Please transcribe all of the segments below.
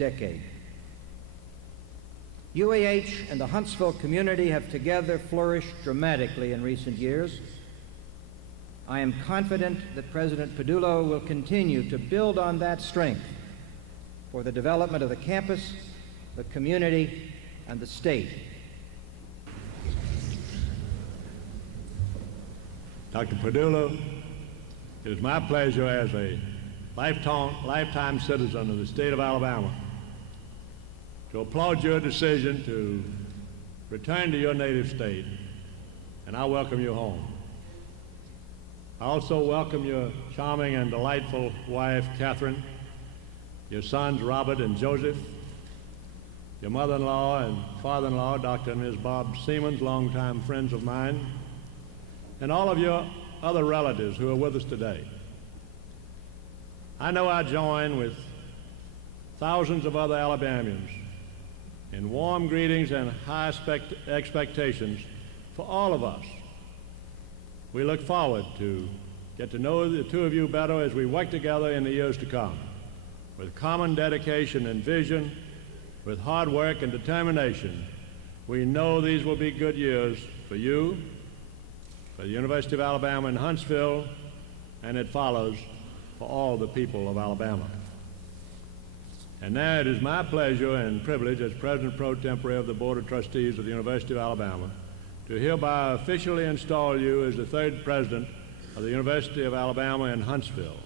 decade. UAH and the Huntsville community have together flourished dramatically in recent years. I am confident that President Padulo will continue to build on that strength for the development of the campus, the community, and the state. Dr. Padulo, it is my pleasure as a lifetime citizen of the state of Alabama to applaud your decision to return to your native state, and I welcome you home. I also welcome your charming and delightful wife, Catherine, your sons, Robert and Joseph, your mother-in-law and father-in-law, Dr. and Ms. Bob Siemens, longtime friends of mine, and all of your other relatives who are with us today. I know I join with thousands of other Alabamians in warm greetings and high expectations for all of us. We look forward to get to know the two of you better as we work together in the years to come. With common dedication and vision, with hard work and determination, we know these will be good years for you, for the University of Alabama in Huntsville, and it follows for all the people of Alabama. And now it is my pleasure and privilege as President Pro Tempore of the Board of Trustees of the University of Alabama to hereby officially install you as the third president of the University of Alabama in Huntsville.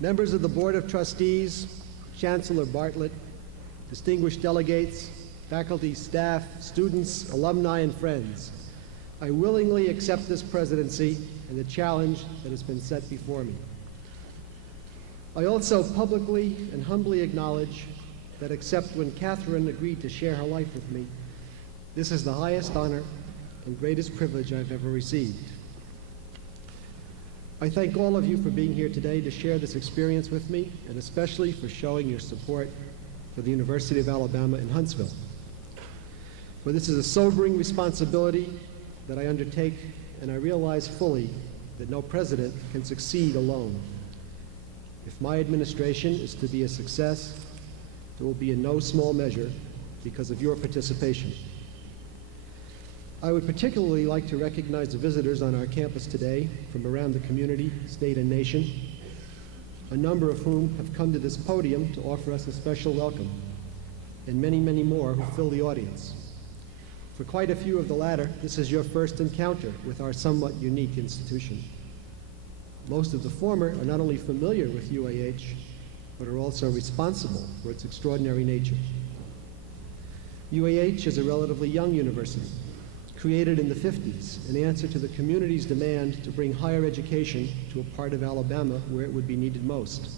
Members of the Board of Trustees, Chancellor Bartlett, distinguished delegates, faculty, staff, students, alumni, and friends, I willingly accept this presidency and the challenge that has been set before me. I also publicly and humbly acknowledge that except when Catherine agreed to share her life with me, this is the highest honor and greatest privilege I've ever received. I thank all of you for being here today to share this experience with me, and especially for showing your support for the University of Alabama in Huntsville. For this is a sobering responsibility that I undertake, and I realize fully that no president can succeed alone. If my administration is to be a success, it will be in no small measure because of your participation. I would particularly like to recognize the visitors on our campus today from around the community, state, and nation, a number of whom have come to this podium to offer us a special welcome, and many, many more who fill the audience. For quite a few of the latter, this is your first encounter with our somewhat unique institution. Most of the former are not only familiar with UAH, but are also responsible for its extraordinary nature. UAH is a relatively young university, created in the 50s in answer to the community's demand to bring higher education to a part of Alabama where it would be needed most,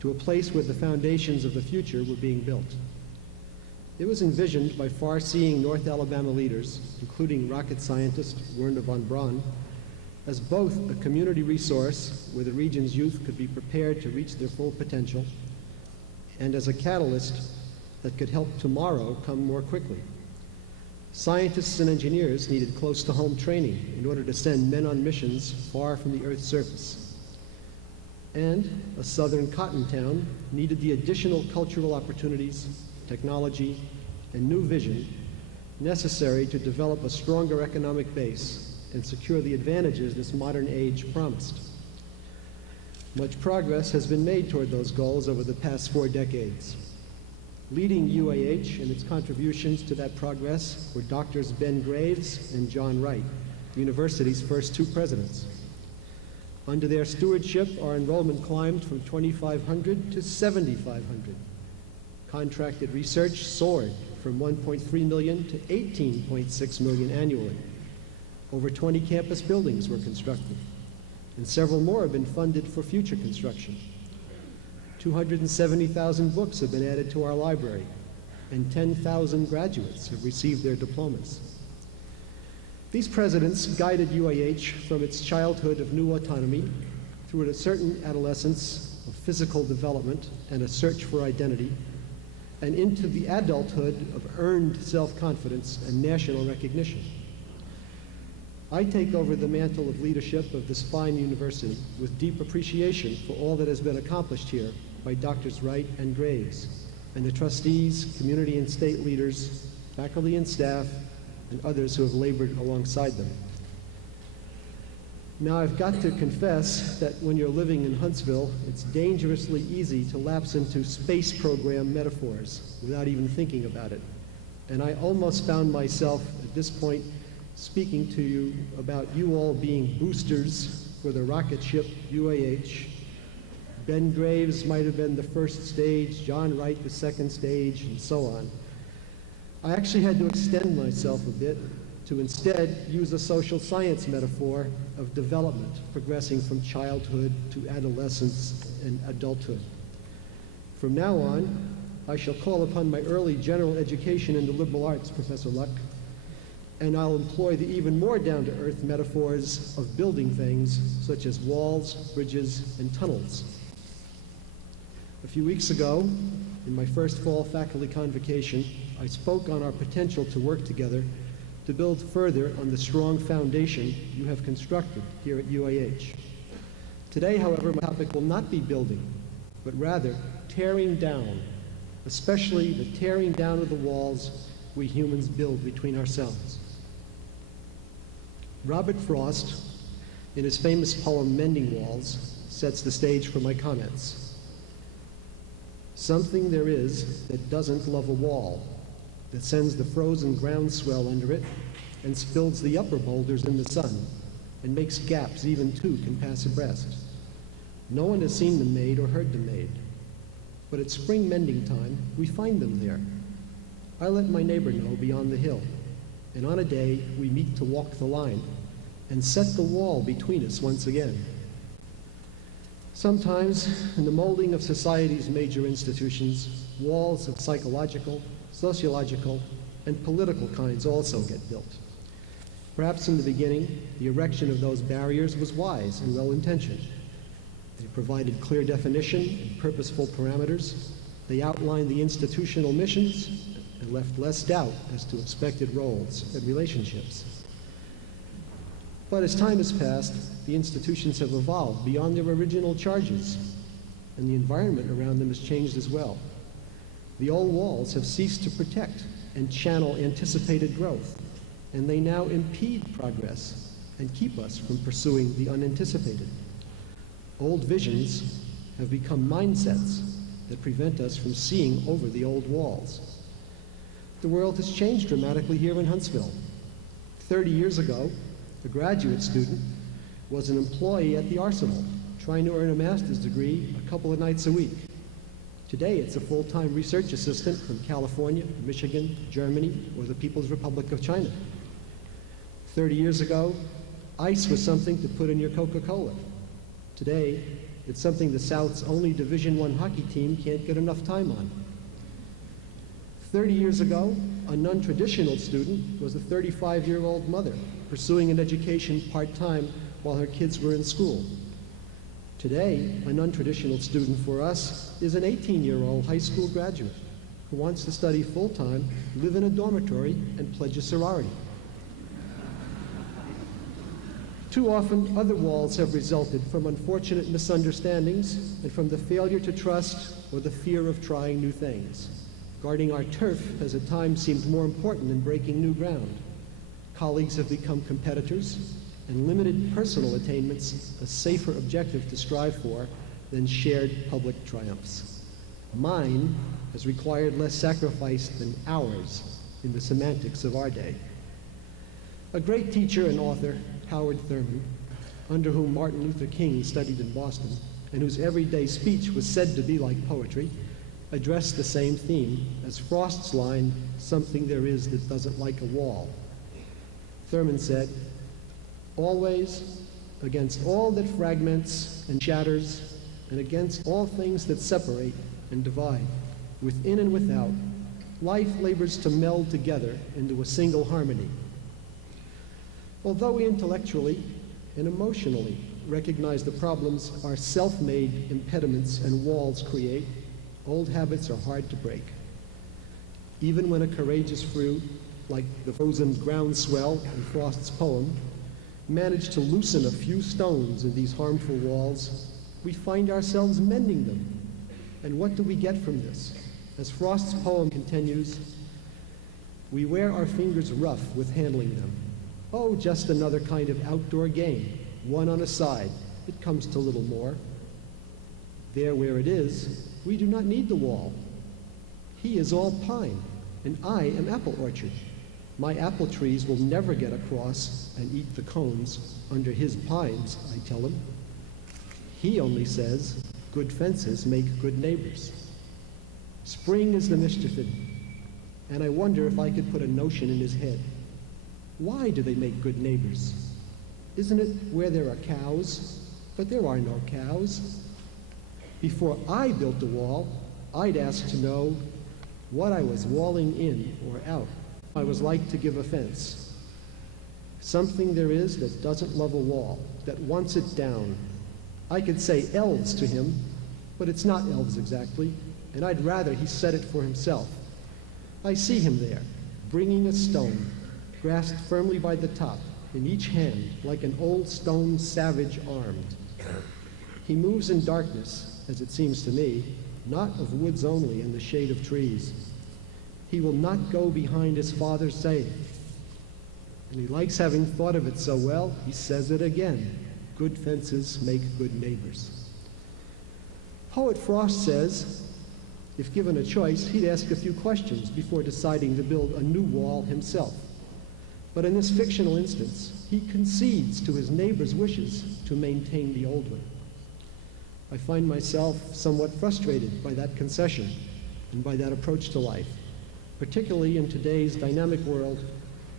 to a place where the foundations of the future were being built. It was envisioned by far-seeing North Alabama leaders, including rocket scientist Wernher von Braun, as both a community resource where the region's youth could be prepared to reach their full potential, and as a catalyst that could help tomorrow come more quickly. Scientists and engineers needed close-to-home training in order to send men on missions far from the Earth's surface. And a southern cotton town needed the additional cultural opportunities, technology, and new vision necessary to develop a stronger economic base and secure the advantages this modern age promised. Much progress has been made toward those goals over the past 4 decades. Leading UAH and its contributions to that progress were Doctors Ben Graves and John Wright, the university's first 2 presidents. Under their stewardship, our enrollment climbed from 2,500 to 7,500. Contracted research soared from 1.3 million to 18.6 million annually. Over 20 campus buildings were constructed. and several more have been funded for future construction. 270,000 books have been added to our library, and 10,000 graduates have received their diplomas. These presidents guided UAH from its childhood of new autonomy through a certain adolescence of physical development and a search for identity, and into the adulthood of earned self-confidence and national recognition. I take over the mantle of leadership of this fine university with deep appreciation for all that has been accomplished here by Drs. Wright and Graves, and the trustees, community and state leaders, faculty and staff, and others who have labored alongside them. Now, I've got to confess that when you're living in Huntsville, it's dangerously easy to lapse into space program metaphors without even thinking about it. And I almost found myself at this point speaking to you about you all being boosters for the rocket ship UAH. Ben Graves might have been the first stage, John Wright the second stage, and so on. I actually had to extend myself a bit to instead use a social science metaphor of development, progressing from childhood to adolescence and adulthood. From now on, I shall call upon my early general education in the liberal arts, Professor Luck, and I'll employ the even more down-to-earth metaphors of building things such as walls, bridges, and tunnels. A few weeks ago, in my first fall faculty convocation, I spoke on our potential to work together to build further on the strong foundation you have constructed here at UAH. Today, however, my topic will not be building, but rather tearing down, especially the tearing down of the walls we humans build between ourselves. Robert Frost, in his famous poem Mending Walls, sets the stage for my comments. Something there is that doesn't love a wall, that sends the frozen groundswell under it and spills the upper boulders in the sun and makes gaps even two can pass abreast. No one has seen them made or heard them made, but at spring mending time, we find them there. I let my neighbor know beyond the hill, and on a day we meet to walk the line and set the wall between us once again. Sometimes, in the molding of society's major institutions, walls of psychological, sociological, and political kinds also get built. Perhaps in the beginning, the erection of those barriers was wise and well-intentioned. They provided clear definition and purposeful parameters. They outlined the institutional missions and left less doubt as to expected roles and relationships. But as time has passed, the institutions have evolved beyond their original charges, and the environment around them has changed as well. The old walls have ceased to protect and channel anticipated growth, and they now impede progress and keep us from pursuing the unanticipated. Old visions have become mindsets that prevent us from seeing over the old walls. The world has changed dramatically here in Huntsville. 30 years ago, a graduate student was an employee at the Arsenal, trying to earn a master's degree a couple of nights a week. Today, it's a full-time research assistant from California, Michigan, Germany, or the People's Republic of China. 30 years ago, ice was something to put in your Coca-Cola. Today, it's something the South's only Division I hockey team can't get enough time on. 30 years ago, a non-traditional student was a 35-year-old mother pursuing an education part-time while her kids were in school. Today, a non-traditional student for us is an 18-year-old high school graduate who wants to study full-time, live in a dormitory, and pledge a sorority. Too often, other walls have resulted from unfortunate misunderstandings and from the failure to trust or the fear of trying new things. Guarding our turf has at times seemed more important than breaking new ground. Colleagues have become competitors, and limited personal attainments a safer objective to strive for than shared public triumphs. Mine has required less sacrifice than ours in the semantics of our day. A great teacher and author, Howard Thurman, under whom Martin Luther King studied in Boston, and whose everyday speech was said to be like poetry, addressed the same theme as Frost's line, "Something there is that doesn't like a wall." Thurman said, "Always, against all that fragments and shatters, and against all things that separate and divide, within and without, life labors to meld together into a single harmony. Although we intellectually and emotionally recognize the problems our self-made impediments and walls create, old habits are hard to break. Even when a courageous fruit, like the frozen groundswell in Frost's poem, managed to loosen a few stones in these harmful walls, we find ourselves mending them. And what do we get from this? As Frost's poem continues, we wear our fingers rough with handling them. Oh, just another kind of outdoor game, one on a side. It comes to little more. There where it is, we do not need the wall. He is all pine, and I am apple orchard. My apple trees will never get across and eat the cones under his pines, I tell him. He only says, good fences make good neighbors. Spring is the mischief in him, and I wonder if I could put a notion in his head. Why do they make good neighbors? Isn't it where there are cows? But there are no cows. Before I built the wall, I'd ask to know what I was walling in or out. I was like to give offense. Something there is that doesn't love a wall, that wants it down. I could say elves to him, but it's not elves exactly, and I'd rather he said it for himself. I see him there, bringing a stone, grasped firmly by the top, in each hand, like an old stone savage armed. He moves in darkness, as it seems to me, not of woods only and the shade of trees. He will not go behind his father's saying. And he likes having thought of it so well, he says it again. Good fences make good neighbors. Poet Frost says, if given a choice, he'd ask a few questions before deciding to build a new wall himself. But in this fictional instance, he concedes to his neighbor's wishes to maintain the old one. I find myself somewhat frustrated by that concession and by that approach to life, particularly in today's dynamic world.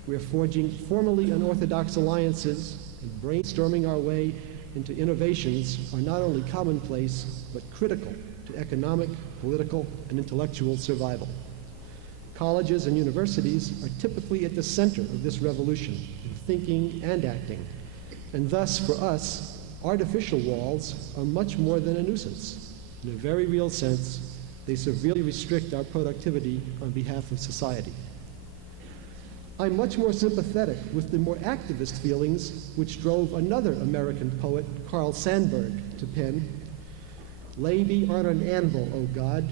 We're forging formally unorthodox alliances and brainstorming our way into innovations are not only commonplace, but critical to economic, political, and intellectual survival. Colleges and universities are typically at the center of this revolution in thinking and acting, and thus, for us, artificial walls are much more than a nuisance. In a very real sense, they severely restrict our productivity on behalf of society. I'm much more sympathetic with the more activist feelings which drove another American poet, Carl Sandburg, to pen, "Lay me on an anvil, O God,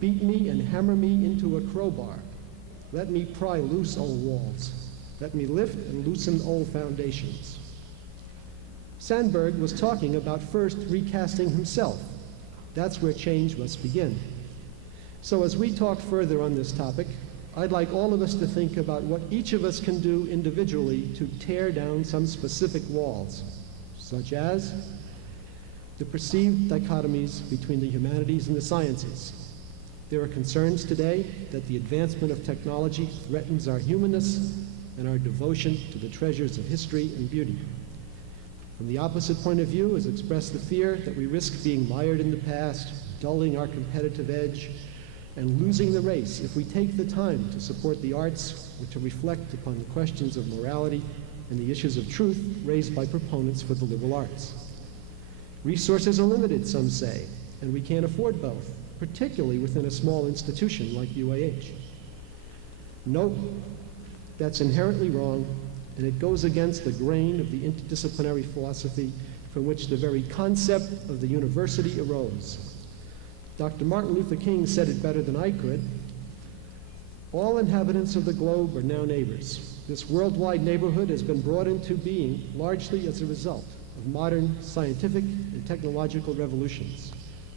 beat me and hammer me into a crowbar. Let me pry loose old walls. Let me lift and loosen old foundations." Sandburg was talking about first recasting himself. That's where change must begin. So as we talk further on this topic, I'd like all of us to think about what each of us can do individually to tear down some specific walls, such as the perceived dichotomies between the humanities and the sciences. There are concerns today that the advancement of technology threatens our humanness and our devotion to the treasures of history and beauty. From the opposite point of view is expressed the fear that we risk being mired in the past, dulling our competitive edge, and losing the race if we take the time to support the arts or to reflect upon the questions of morality and the issues of truth raised by proponents for the liberal arts. Resources are limited, some say, and we can't afford both, particularly within a small institution like UAH. Nope, that's inherently wrong, and it goes against the grain of the interdisciplinary philosophy from which the very concept of the university arose. Dr. Martin Luther King said it better than I could. All inhabitants of the globe are now neighbors. This worldwide neighborhood has been brought into being largely as a result of modern scientific and technological revolutions.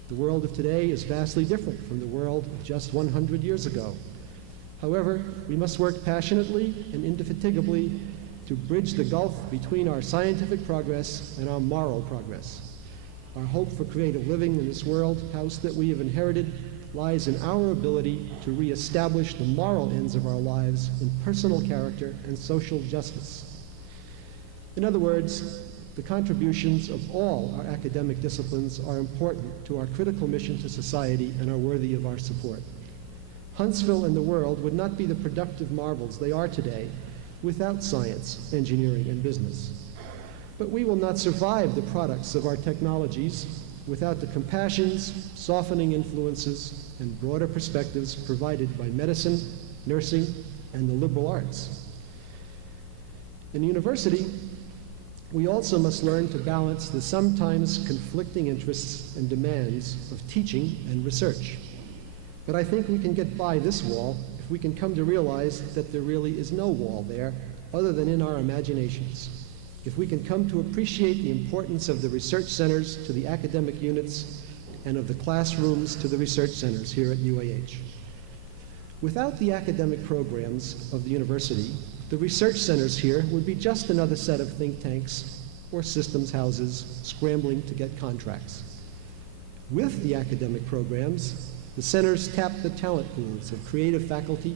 The world of today is vastly different from the world of just 100 years ago. However, we must work passionately and indefatigably to bridge the gulf between our scientific progress and our moral progress. Our hope for creative living in this world house that we have inherited lies in our ability to reestablish the moral ends of our lives in personal character and social justice. In other words, the contributions of all our academic disciplines are important to our critical mission to society and are worthy of our support. Huntsville and the world would not be the productive marvels they are today without science, engineering, and business. But we will not survive the products of our technologies without the compassions, softening influences, and broader perspectives provided by medicine, nursing, and the liberal arts. In university, we also must learn to balance the sometimes conflicting interests and demands of teaching and research. But I think we can get by this wall if we can come to realize that there really is no wall there other than in our imaginations. If we can come to appreciate the importance of the research centers to the academic units and of the classrooms to the research centers here at UAH. Without the academic programs of the university, the research centers here would be just another set of think tanks or systems houses scrambling to get contracts. With the academic programs, the centers tap the talent pools of creative faculty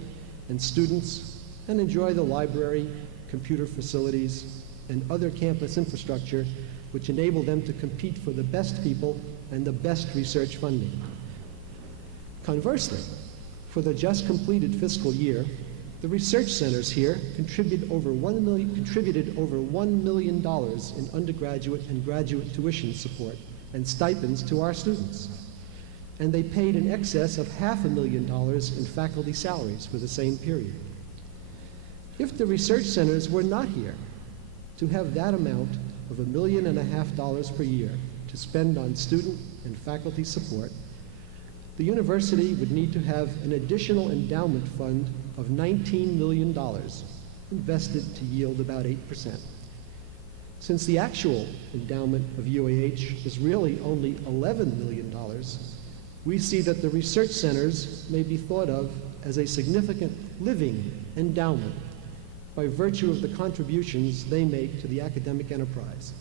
and students and enjoy the library, computer facilities, and other campus infrastructure which enable them to compete for the best people and the best research funding. Conversely, for the just completed fiscal year, the research centers here contributed over $1 million in undergraduate and graduate tuition support and stipends to our students. And they paid in excess of $500,000 in faculty salaries for the same period. If the research centers were not here, to have that amount of $1.5 million per year to spend on student and faculty support, the university would need to have an additional endowment fund of $19 million invested to yield about 8%. Since the actual endowment of UAH is really only $11 million, we see that the research centers may be thought of as a significant living endowment by virtue of the contributions they make to the academic enterprise.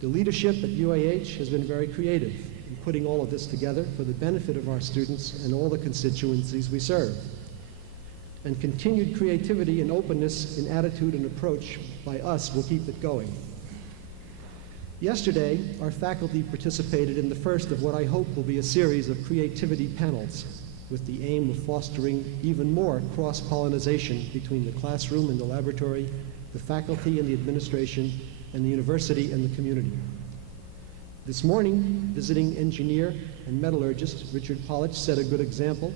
The leadership at UAH has been very creative in putting all of this together for the benefit of our students and all the constituencies we serve. And continued creativity and openness in attitude and approach by us will keep it going. Yesterday, our faculty participated in the first of what I hope will be a series of creativity panels with the aim of fostering even more cross-pollination between the classroom and the laboratory, the faculty and the administration, and the university and the community. This morning, visiting engineer and metallurgist Richard Polich set a good example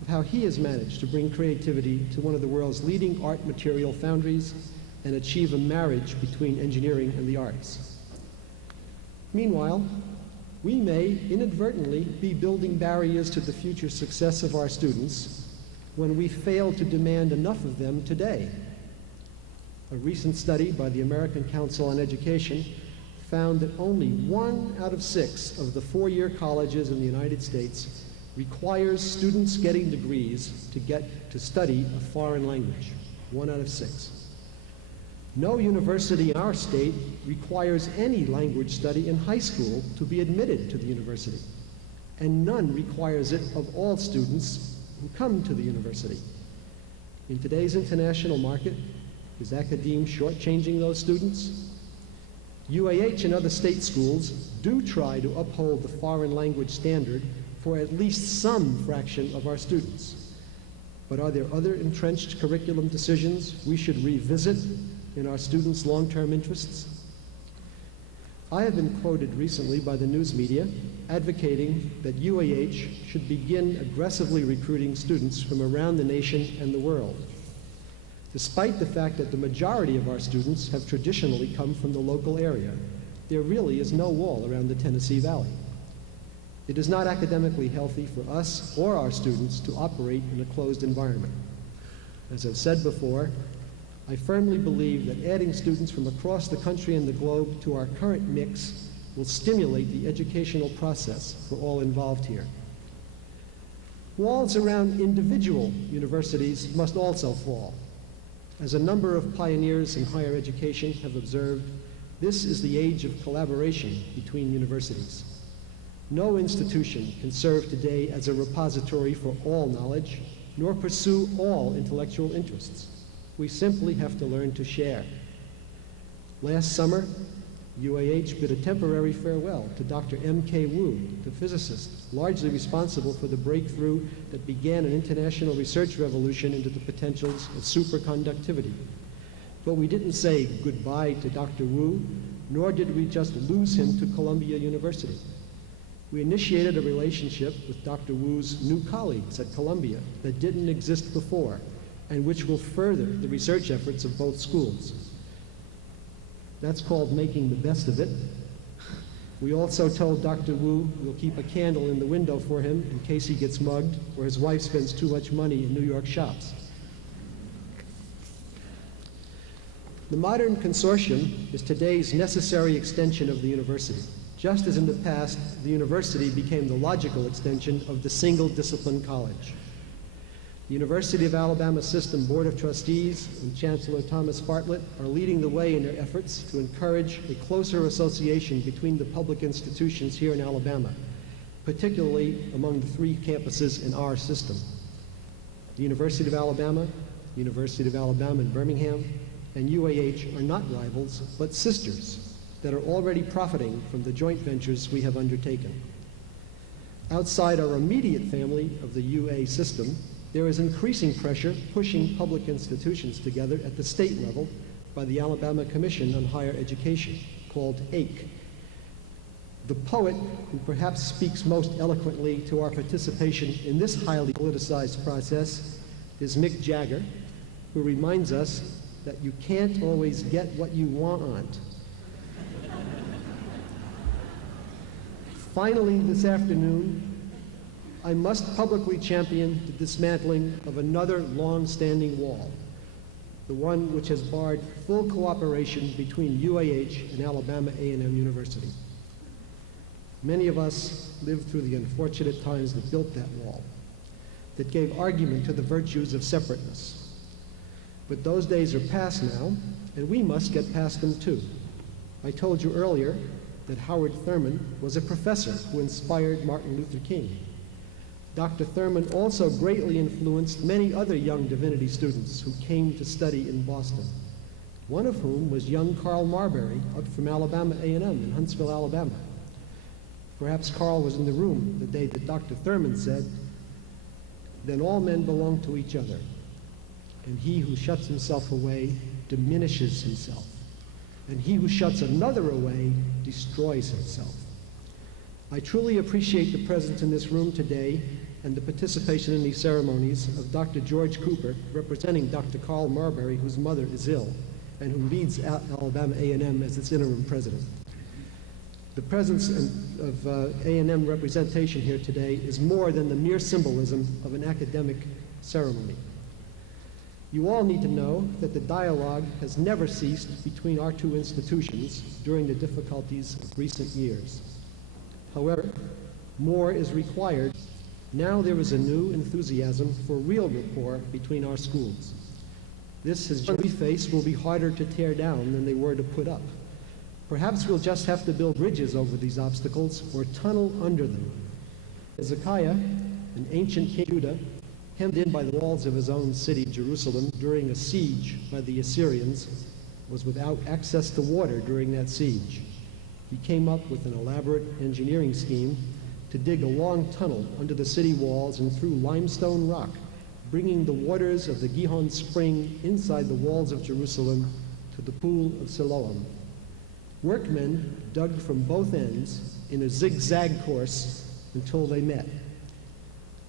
of how he has managed to bring creativity to one of the world's leading art material foundries and achieve a marriage between engineering and the arts. Meanwhile, we may inadvertently be building barriers to the future success of our students when we fail to demand enough of them today. A recent study by the American Council on Education found that only 1 out of 6 of the 4-year colleges in the United States requires students getting degrees to study a foreign language. 1 out of 6. No university in our state requires any language study in high school to be admitted to the university, and none requires it of all students who come to the university. In today's international market, is academe shortchanging those students? UAH and other state schools do try to uphold the foreign language standard for at least some fraction of our students. But are there other entrenched curriculum decisions we should revisit in our students' long-term interests? I have been quoted recently by the news media advocating that UAH should begin aggressively recruiting students from around the nation and the world, despite the fact that the majority of our students have traditionally come from the local area. There really is no wall around the Tennessee Valley. It is not academically healthy for us or our students to operate in a closed environment. As I've said before, I firmly believe that adding students from across the country and the globe to our current mix will stimulate the educational process for all involved here. Walls around individual universities must also fall. As a number of pioneers in higher education have observed, this is the age of collaboration between universities. No institution can serve today as a repository for all knowledge, nor pursue all intellectual interests. We simply have to learn to share. Last summer, UAH bid a temporary farewell to Dr. M.K. Wu, the physicist, largely responsible for the breakthrough that began an international research revolution into the potentials of superconductivity. But we didn't say goodbye to Dr. Wu, nor did we just lose him to Columbia University. We initiated a relationship with Dr. Wu's new colleagues at Columbia that didn't exist before, and which will further the research efforts of both schools. That's called making the best of it. We also told Dr. Wu we'll keep a candle in the window for him in case he gets mugged or his wife spends too much money in New York shops. The modern consortium is today's necessary extension of the university. Just as in the past, the university became the logical extension of the single discipline college. The University of Alabama System Board of Trustees and Chancellor Thomas Bartlett are leading the way in their efforts to encourage a closer association between the public institutions here in Alabama, particularly among the three campuses in our system. The University of Alabama in Birmingham, and UAH are not rivals, but sisters that are already profiting from the joint ventures we have undertaken. Outside our immediate family of the UA system, there is increasing pressure pushing public institutions together at the state level by the Alabama Commission on Higher Education, called AIC. The poet who perhaps speaks most eloquently to our participation in this highly politicized process is Mick Jagger, who reminds us that you can't always get what you want. Finally, this afternoon, I must publicly champion the dismantling of another long-standing wall, the one which has barred full cooperation between UAH and Alabama A&M University. Many of us lived through the unfortunate times that built that wall, that gave argument to the virtues of separateness. But those days are past now, and we must get past them too. I told you earlier that Howard Thurman was a professor who inspired Martin Luther King. Dr. Thurman also greatly influenced many other young divinity students who came to study in Boston, one of whom was young Carl Marbury up from Alabama A&M in Huntsville, Alabama. Perhaps Carl was in the room the day that Dr. Thurman said, "Then all men belong to each other, and he who shuts himself away diminishes himself, and he who shuts another away destroys himself." I truly appreciate the presence in this room today and the participation in these ceremonies of Dr. George Cooper, representing Dr. Carl Marbury, whose mother is ill, and who leads Alabama A&M as its interim president. The presence of A&M representation here today is more than the mere symbolism of an academic ceremony. You all need to know that the dialogue has never ceased between our two institutions during the difficulties of recent years. However, more is required. Now there is a new enthusiasm for real rapport between our schools. This as we face will be harder to tear down than they were to put up. Perhaps we'll just have to build bridges over these obstacles or tunnel under them. Hezekiah, an ancient king of Judah, hemmed in by the walls of his own city, Jerusalem, during a siege by the Assyrians, was without access to water during that siege. He came up with an elaborate engineering scheme to dig a long tunnel under the city walls and through limestone rock, bringing the waters of the Gihon spring inside the walls of Jerusalem to the pool of Siloam. Workmen dug from both ends in a zigzag course until they met.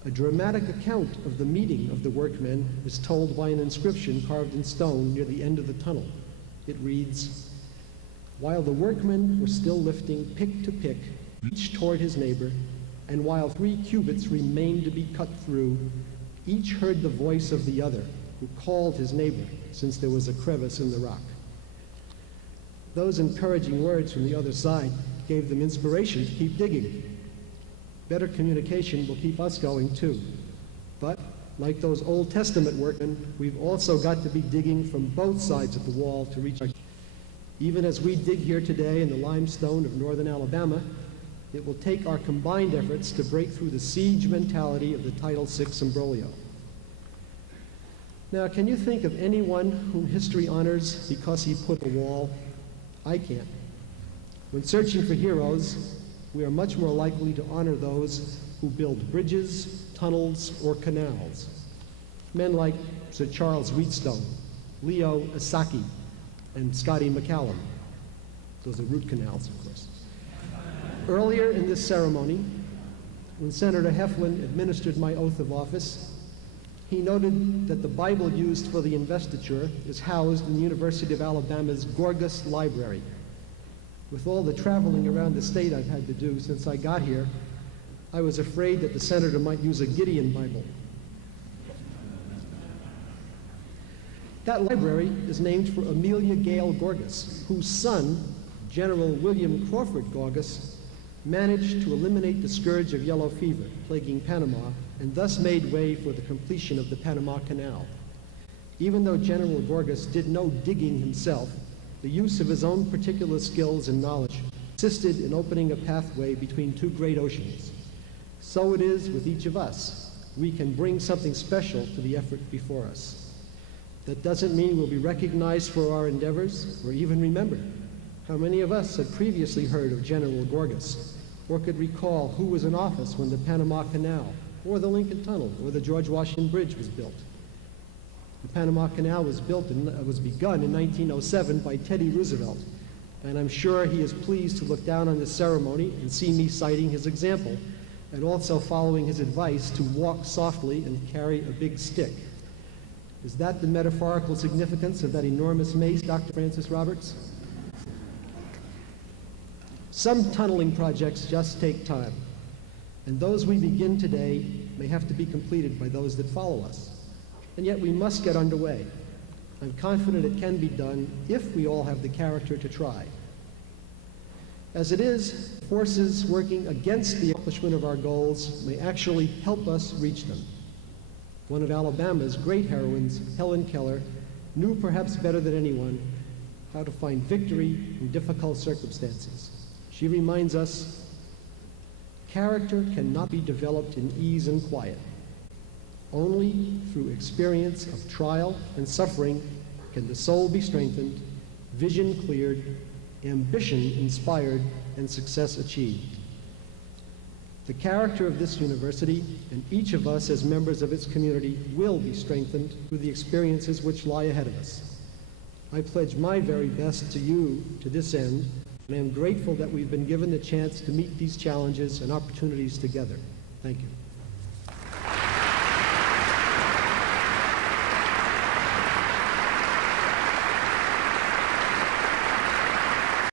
A dramatic account of the meeting of the workmen is told by an inscription carved in stone near the end of the tunnel. It reads, "While the workmen were still lifting pick to pick, each toward his neighbor, and while 3 cubits remained to be cut through, each heard the voice of the other, who called his neighbor, since there was a crevice in the rock." Those encouraging words from the other side gave them inspiration to keep digging. Better communication will keep us going too. But, like those Old Testament workmen, we've also got to be digging from both sides of the wall to reach our... Even as we dig here today in the limestone of northern Alabama, it will take our combined efforts to break through the siege mentality of the Title VI imbroglio. Now, can you think of anyone whom history honors because he put a wall? I can't. When searching for heroes, we are much more likely to honor those who build bridges, tunnels, or canals. Men like Sir Charles Wheatstone, Leo Esaki, and Scotty McCallum. Those are root canals, of course. Earlier in this ceremony, when Senator Heflin administered my oath of office, he noted that the Bible used for the investiture is housed in the University of Alabama's Gorgas Library. With all the traveling around the state I've had to do since I got here, I was afraid that the senator might use a Gideon Bible. That library is named for Amelia Gale Gorgas, whose son, General William Crawford Gorgas, managed to eliminate the scourge of yellow fever plaguing Panama and thus made way for the completion of the Panama Canal. Even though General Gorgas did no digging himself, the use of his own particular skills and knowledge assisted in opening a pathway between two great oceans. So it is with each of us. We can bring something special to the effort before us. That doesn't mean we'll be recognized for our endeavors or even remembered. How many of us had previously heard of General Gorgas or could recall who was in office when the Panama Canal or the Lincoln Tunnel or the George Washington Bridge was built? The Panama Canal was begun in 1907 by Teddy Roosevelt, and I'm sure he is pleased to look down on this ceremony and see me citing his example and also following his advice to walk softly and carry a big stick. Is that the metaphorical significance of that enormous mace, Dr. Francis Roberts? Some tunneling projects just take time, and those we begin today may have to be completed by those that follow us. And yet we must get underway. I'm confident it can be done if we all have the character to try. As it is, forces working against the accomplishment of our goals may actually help us reach them. One of Alabama's great heroines, Helen Keller, knew perhaps better than anyone how to find victory in difficult circumstances. She reminds us, character cannot be developed in ease and quiet. Only through experience of trial and suffering can the soul be strengthened, vision cleared, ambition inspired, and success achieved. The character of this university and each of us as members of its community will be strengthened through the experiences which lie ahead of us. I pledge my very best to you to this end, and I am grateful that we've been given the chance to meet these challenges and opportunities together. Thank you.